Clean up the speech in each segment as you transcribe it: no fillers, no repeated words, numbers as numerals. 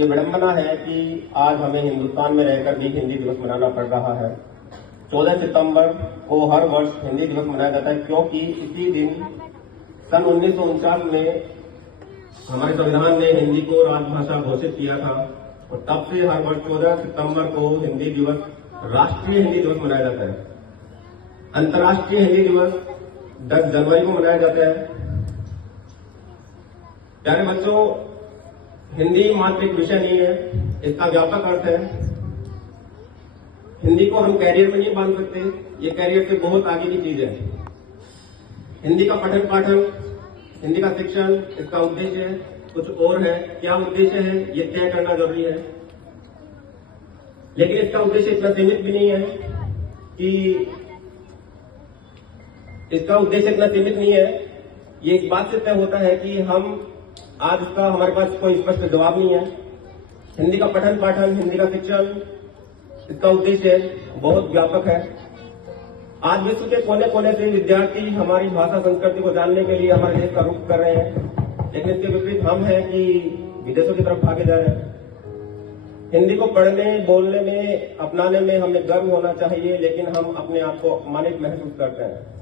ये विडंबना है कि आज हमें हिंदुस्तान में रहकर भी हिंदी दिवस मनाना पड़ रहा है। 14 सितंबर को हर वर्ष हिंदी दिवस मनाया जाता है क्योंकि इसी दिन सन 1949 में हमारे संविधान ने हिंदी को राजभाषा घोषित किया था और तब से हर वर्ष 14 सितंबर को हिंदी दिवस, राष्ट्रीय हिंदी दिवस मनाया जाता है। अंतर्राष्ट्रीय हिंदी दिवस 10 जनवरी को मनाया जाता है। प्यारे बच्चों, हिंदी मात्र एक विषय नहीं है, इसका व्यापक अर्थ है। हिंदी को हम कैरियर में नहीं बांध सकते, ये कैरियर से बहुत आगे की चीज है। हिंदी का पठन पाठन, हिंदी का शिक्षण, इसका उद्देश्य कुछ और है। क्या उद्देश्य है ये तय करना जरूरी है, लेकिन इसका उद्देश्य इतना सीमित भी नहीं है ये इस बात से तय होता है कि हम आज इसका हमारे पास कोई स्पष्ट जवाब नहीं है। हिंदी का पठन पाठन, हिंदी का शिक्षण, इसका उद्देश्य बहुत व्यापक है। आज विश्व के कोने कोने से विद्यार्थी हमारी भाषा संस्कृति को जानने के लिए हमारे देश का रुख कर रहे हैं, लेकिन इसके विपरीत हम हैं कि विदेशों की तरफ भागे जा रहे हैं। हिंदी को पढ़ने, बोलने में, अपनाने में हमें गर्व होना चाहिए, लेकिन हम अपने आप को अपमानित महसूस करते हैं।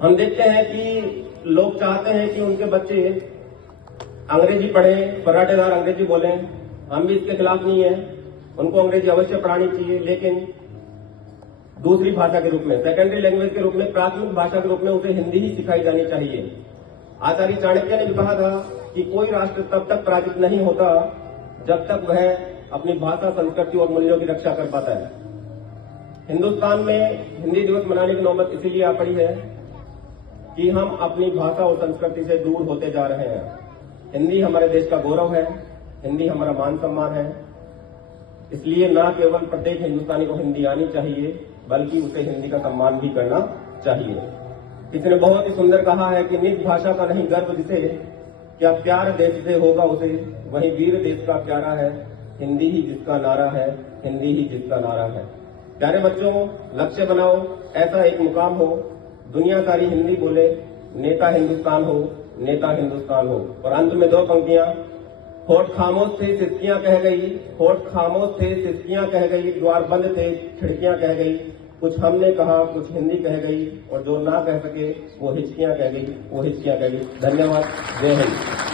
हम देखते हैं कि लोग चाहते हैं कि उनके बच्चे अंग्रेजी पढ़ें, फर्राटेदार अंग्रेजी बोलें। हम भी इसके खिलाफ नहीं है, उनको अंग्रेजी अवश्य पढ़ानी चाहिए, लेकिन दूसरी भाषा के रूप में, सेकेंडरी लैंग्वेज के रूप में, प्राथमिक भाषा के रूप में उसे हिंदी ही सिखाई जानी चाहिए। आचार्य चाणक्य ने भी कहा था कि कोई राष्ट्र तब तक पराजित नहीं होता जब तक वह अपनी भाषा, संस्कृति और मूल्यों की रक्षा कर पाता है। हिंदुस्तान में हिंदी दिवस मनाने की नौबत इसीलिए आ पड़ी है कि हम अपनी भाषा और संस्कृति से दूर होते जा रहे हैं। हिंदी हमारे देश का गौरव है, हिंदी हमारा मान सम्मान है, इसलिए न केवल प्रत्येक हिंदुस्तानी को हिंदी आनी चाहिए, बल्कि उसे हिंदी का सम्मान भी करना चाहिए। किसी ने बहुत ही सुंदर कहा है कि निज भाषा का नहीं गर्व जिसे, क्या प्यार देश से होगा उसे, वही वीर देश का प्यारा है, हिंदी ही जिसका नारा है, हिंदी ही जिसका नारा है। प्यारे बच्चों, लक्ष्य बनाओ, ऐसा एक मुकाम हो, दुनिया सारी हिंदी बोले, नेता हिंदुस्तान हो, नेता हिंदुस्तान हो। और अंत में 2 पंक्तियां, होठ खामोश थे सिसकियां कह गई, होठ खामोश थे सिसकियां कह गई, द्वार बंद थे खिड़कियां कह गई, कुछ हमने कहा कुछ हिंदी कह गई, और जो ना कह सके वो हिचकियां कह गई, वो हिचकियां कह गई। धन्यवाद। जय हिंद।